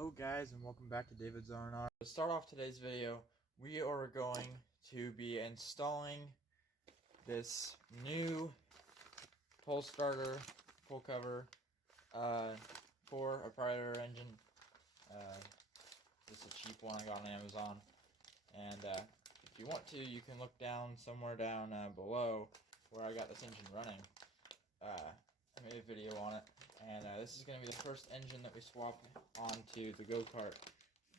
Hello guys, and welcome back to David's R&R. To start off today's video, we are going to be installing this new pull starter, pull cover for a Predator engine. This is a cheap one I got on Amazon, and if you want to, you can look down somewhere down below where I got this engine running. I made a video on it, and this is going to be the first engine that we swap onto the go-kart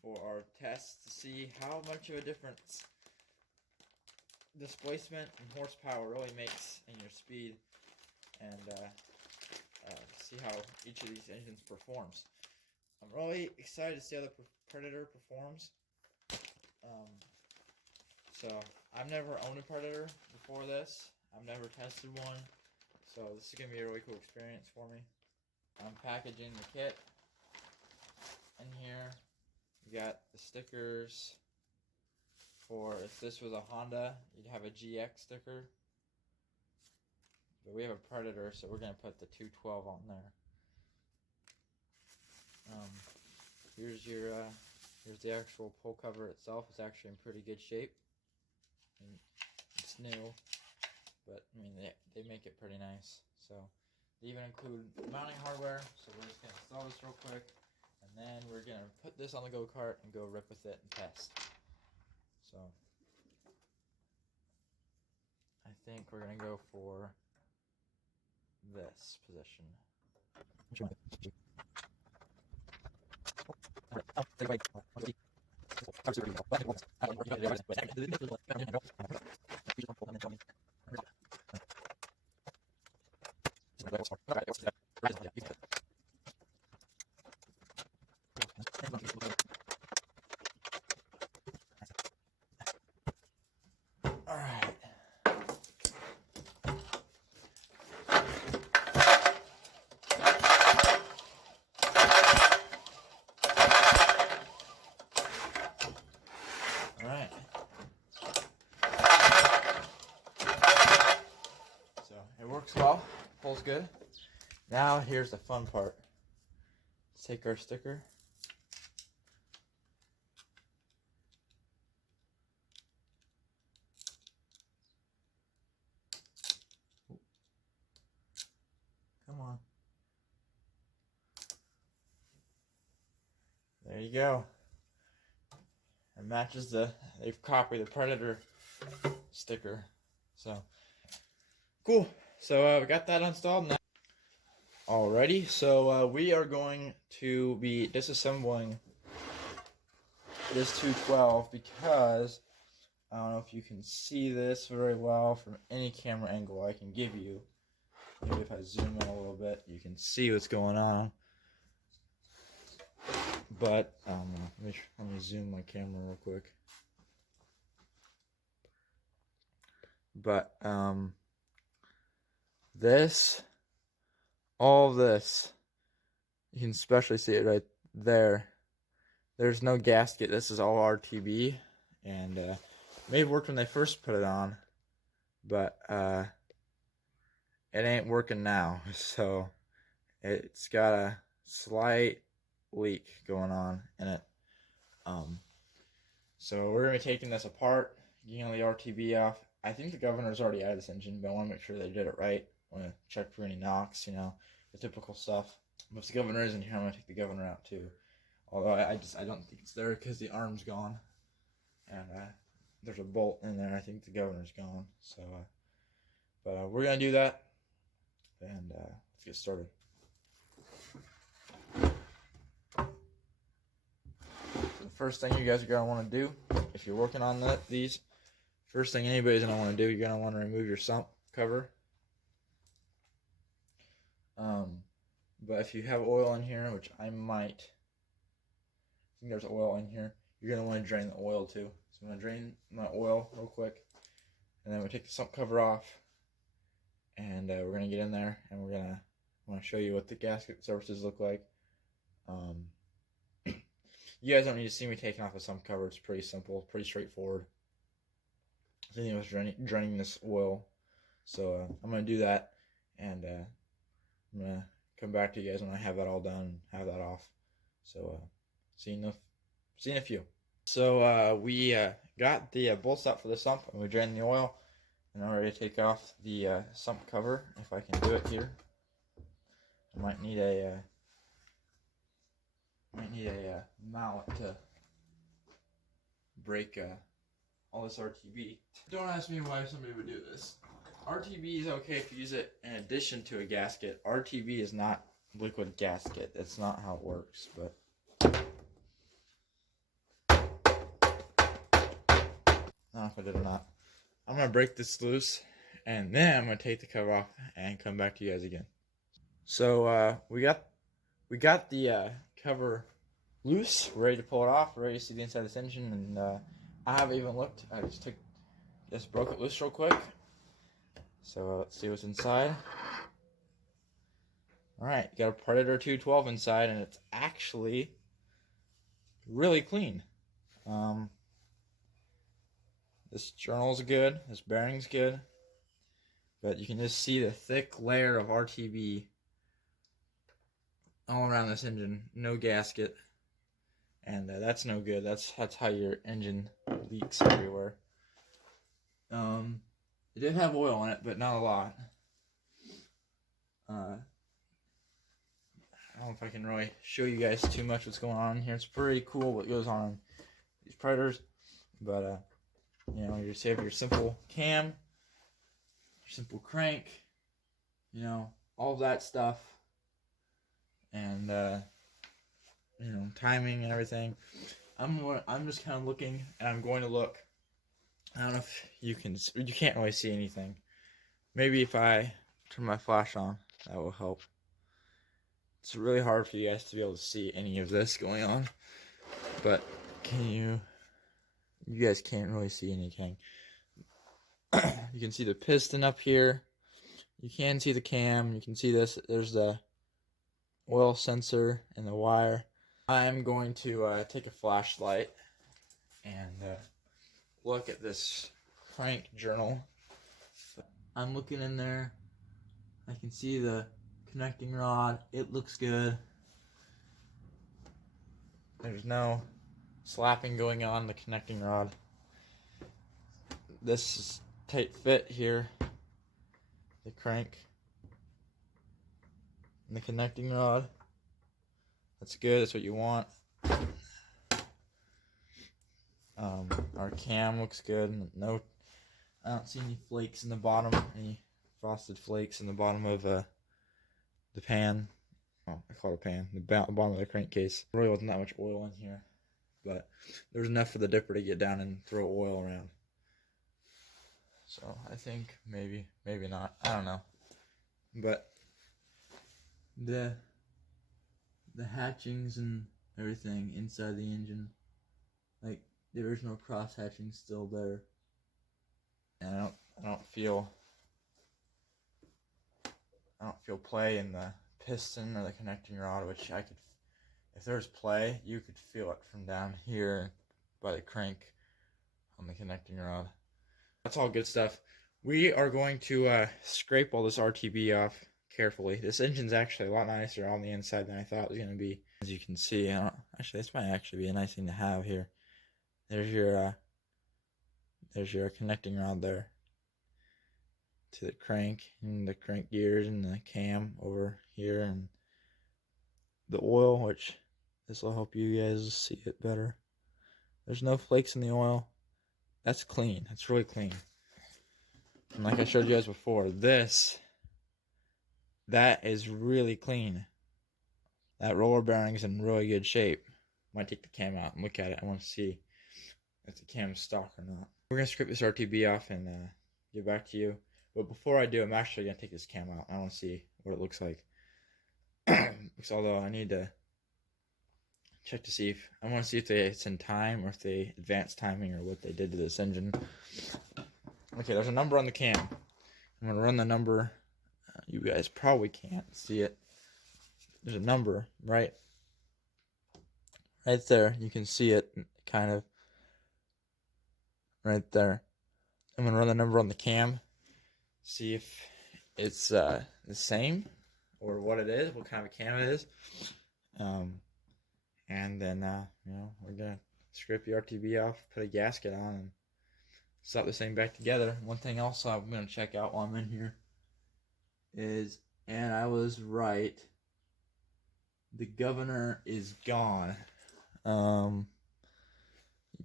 for our tests to see how much of a difference displacement and horsepower really makes in your speed, and see how each of these engines performs. I'm really excited to see how the Predator performs. So I've never owned a Predator before this. I've never tested one. So this is going to be a really cool experience for me. I'm packaging the kit. In here, you got the stickers for, if this was a Honda, you'd have a GX sticker. But we have a Predator, so we're going to put the 212 on there. Here's the actual pull cover itself. It's actually in pretty good shape. And it's new, but I mean they make it pretty nice. So they even include mounting hardware. So we're just gonna install this real quick, and then we're gonna put this on the go-kart and go rip with it and test. So I think we're gonna go for this position. Alright. Alright. So it works well, pulls good. Now here's the fun part. Let's take our sticker. Come on. There you go. It matches they've copied the Predator sticker. So, cool. So we got that installed now. Alrighty, so we are going to be disassembling this 212 because I don't know if you can see this very well from any camera angle I can give you. Maybe if I zoom in a little bit, you can see what's going on. But let me zoom my camera real quick. But all of this, you can especially see it right there. There's no gasket. This is all RTB, and it may have worked when they first put it on, but it ain't working now. So it's got a slight leak going on in it. So we're gonna be taking this apart, getting all the RTB off. I think the governor's already out of this engine, but I want to make sure they did it right. I want to check for any knocks, you know, the typical stuff. If the governor is in here, I'm gonna take the governor out too. Although I don't think it's there because the arm's gone, and there's a bolt in there. I think the governor's gone. So, but we're gonna do that, and let's get started. So the first thing you guys are gonna want to do, if you're working on these, first thing anybody's gonna want to do, you're gonna want to remove your sump cover. But if you have oil in here, which I might, I think there's oil in here, you're gonna want to drain the oil too. So I'm gonna drain my oil real quick, and then we take the sump cover off, and we're gonna get in there, and we're gonna want to show you what the gasket surfaces look like. You guys don't need to see me taking off the sump cover. It's pretty simple, pretty straightforward. I think I was draining this oil, so I'm gonna do that, and I'm gonna come back to you guys when I have that all done, have that off. So Seen a few. So we got the bolts out for the sump, and we drained the oil, and I'm ready to take off the sump cover if I can do it here. I might need a mallet to break all this RTB. Don't ask me why somebody would do this. RTB is okay if you use it in addition to a gasket. RTB is not liquid gasket. That's not how it works. But I don't know if I did or not. I'm gonna break this loose, and then I'm gonna take the cover off and come back to you guys again. So we got the cover loose, ready to pull it off, ready to see the inside of this engine, and I haven't even looked. I just broke it loose real quick. So let's see what's inside. Alright, you got a Predator 212 inside, and it's actually really clean. This journal's good, this bearing's good, but you can just see the thick layer of RTB all around this engine. No gasket, and that's no good. That's how your engine leaks everywhere. It did have oil in it, but not a lot. I don't know if I can really show you guys too much what's going on here. It's pretty cool what goes on these Predators, but you know, you just have your simple cam, your simple crank, you know, all of that stuff, and you know, timing and everything. I'm just kind of looking, and I'm going to look. I don't know if you can't really see anything. Maybe if I turn my flash on, that will help. It's really hard for you guys to be able to see any of this going on, but you guys can't really see anything. You can see the piston up here. You can see the cam. You can see this. There's the oil sensor and the wire. I'm going to take a flashlight and look at this crank journal. I'm looking in there. I can see the connecting rod. It looks good. There's no slapping going on the connecting rod. This is tight fit here. The crank and the connecting rod. That's good. That's what you want. Our cam looks good. No, I don't see any flakes in the bottom. Any frosted flakes in the bottom of the pan. Oh, I call it a pan. The bottom of the crankcase. There really wasn't that much oil in here, but there was enough for the dipper to get down and throw oil around. So I think maybe not. I don't know. But the hatchings and everything inside the engine, like the original cross hatching, still there. And I don't feel play in the piston or the connecting rod, which I could, if there's play, you could feel it from down here by the crank on the connecting rod. That's all good stuff. We are going to scrape all this RTB off carefully. This engine's actually a lot nicer on the inside than I thought it was going to be. As you can see, actually this might actually be a nice thing to have here. There's your connecting rod there to the crank, and the crank gears and the cam over here, and the oil, which this will help you guys see it better. There's no flakes in the oil. That's clean. That's really clean. And like I showed you guys before, that is really clean. That roller bearing's in really good shape. Might take the cam out and look at it. I want to see if the cam's stock or not. We're going to scrape this RTB off and get back to you. But before I do, I'm actually going to take this cam out. I want to see what it looks like. Because although I need to check to see if, I want to see if it's in time or if they advanced timing or what they did to this engine. Okay, there's a number on the cam. I'm going to run the number. You guys probably can't see it. There's a number right there. You can see it kind of right there. I'm going to run the number on the cam. See if it's the same or what it is, what kind of a cam it is. And then, we're going to scrape the RTB off, put a gasket on, and slap this thing back together. One thing else I'm going to check out while I'm in here is, and I was right, the governor is gone. You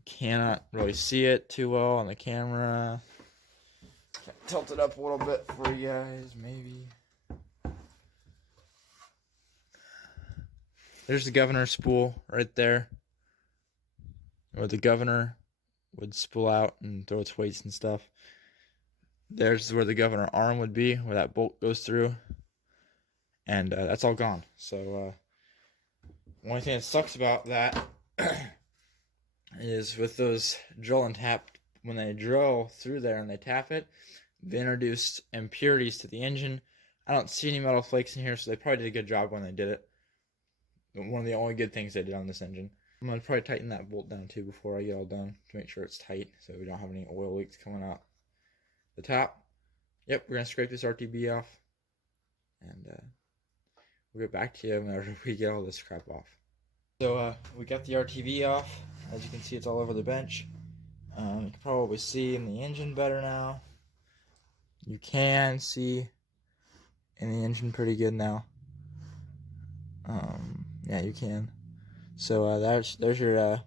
cannot really see it too well on the camera. Tilt it up a little bit for you guys, maybe. There's the governor spool right there, where the governor would spool out and throw its weights and stuff. There's where the governor arm would be, where that bolt goes through, and that's all gone. So only thing that sucks about that is with those drill and tap, when they drill through there and they tap it, they introduced impurities to the engine. I don't see any metal flakes in here, so they probably did a good job when they did it. One of the only good things they did on this engine. I'm going to probably tighten that bolt down too before I get all done to make sure it's tight so we don't have any oil leaks coming out the top. Yep, we're going to scrape this RTB off, and we'll get back to you whenever we get all this crap off. So we got the RTB off. As you can see, it's all over the bench. You can probably see in the engine better now. You can see in the engine pretty good now. Yeah, you can. So there's your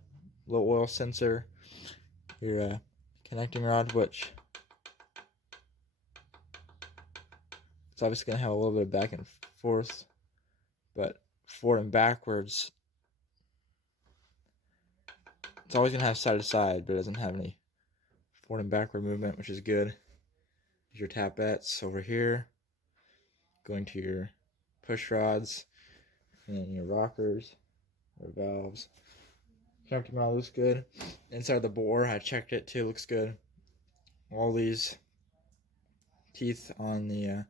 low oil sensor, your connecting rod, which it's obviously going to have a little bit of back and forth, but forward and backwards, it's always going to have side to side, but it doesn't have any forward and backward movement, which is good. There's your tapettes over here, going to your push rods, and then your rockers, or valves. Connecting rod looks good. Inside the bore, I checked it too, looks good. All these teeth on the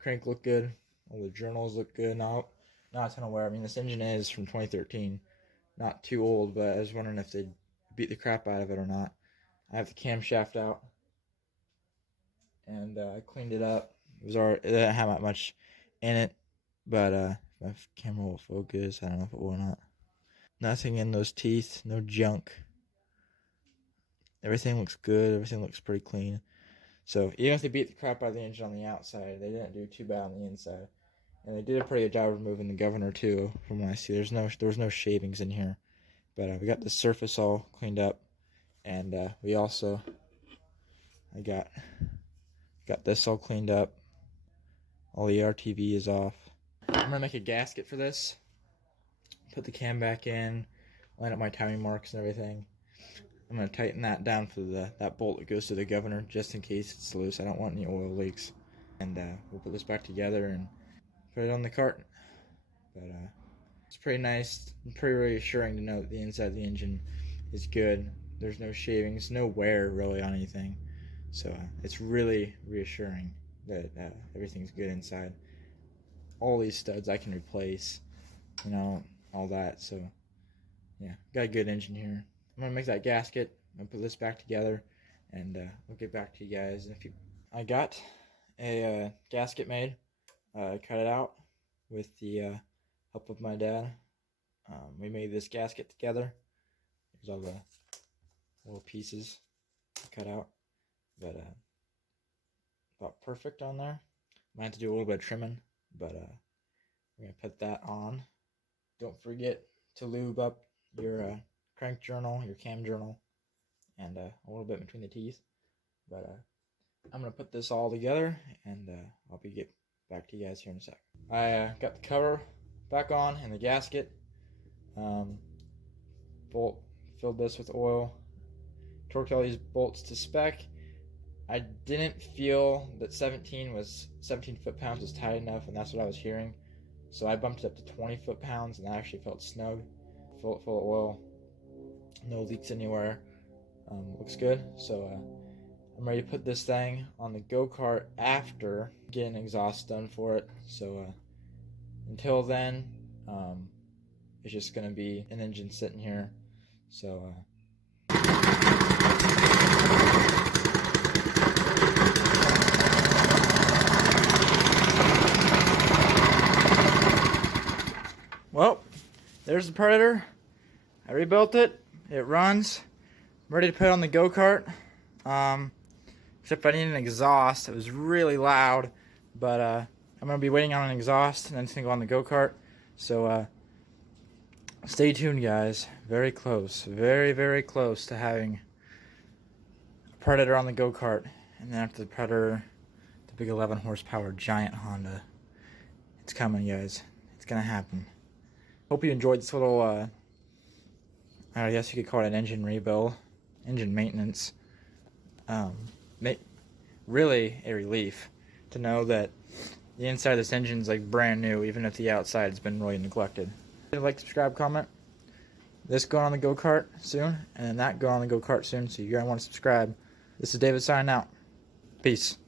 crank look good. All the journals look good. Not a ton of wear. I mean, this engine is from 2013. Not too old, but I was wondering if they'd beat the crap out of it or not. I have the camshaft out, and I cleaned it up. It didn't have that much in it, but my camera will focus. I don't know if it will or not. Nothing in those teeth, no junk. Everything looks good. Everything looks pretty clean. So even if they beat the crap out of the engine on the outside, they didn't do too bad on the inside. And they did a pretty good job of removing the governor too, from what I see. There was no shavings in here. But we got the surface all cleaned up. And we also, I got this all cleaned up. All the RTB is off. I'm going to make a gasket for this. Put the cam back in. Line up my timing marks and everything. I'm going to tighten that down for that bolt that goes to the governor, just in case it's loose. I don't want any oil leaks. And we'll put this back together and put it on the cart. But it's pretty nice, pretty reassuring to know that the inside of the engine is good. There's no shavings, no wear really on anything. So it's really reassuring that everything's good inside. All these studs I can replace, all that. So yeah, got a good engine here. I'm gonna make that gasket. I'm gonna put this back together, and we'll get back to you guys in a few. I got a gasket made. I cut it out with the help of my dad. We made this gasket together. There's all the little pieces cut out, but about perfect on there. Might have to do a little bit of trimming, but we're gonna put that on. Don't forget to lube up your crank journal, your cam journal, and a little bit between the teeth. But I'm gonna put this all together, and I'll get back to you guys here in a sec. I got the cover back on and the gasket. Bolt filled this with oil. Torqued all these bolts to spec. I didn't feel that 17 foot-pounds was tight enough, and that's what I was hearing. So I bumped it up to 20 foot-pounds, and that actually felt snug. Full of oil. No leaks anywhere. Looks good. So I'm ready to put this thing on the go-kart after getting exhaust done for it. So until then, it's just going to be an engine sitting here. So well, there's the Predator. I rebuilt it. It runs. I'm ready to put it on the go-kart. Except I need an exhaust. It was really loud, but I'm going to be waiting on an exhaust, and then it's going to go on the go-kart. So stay tuned, guys. Very close. Very, very close to having a Predator on the go-kart. And then after the Predator, the big 11 horsepower giant Honda. It's coming, guys. It's going to happen. Hope you enjoyed this little, I guess you could call it an engine rebuild, engine maintenance. Really a relief to know that the inside of this engine is like brand new, even if the outside has been really neglected. Like, subscribe, comment. This going on the go-kart soon, and then that going on the go-kart soon, so you're going to want to subscribe. This is David signing out. Peace.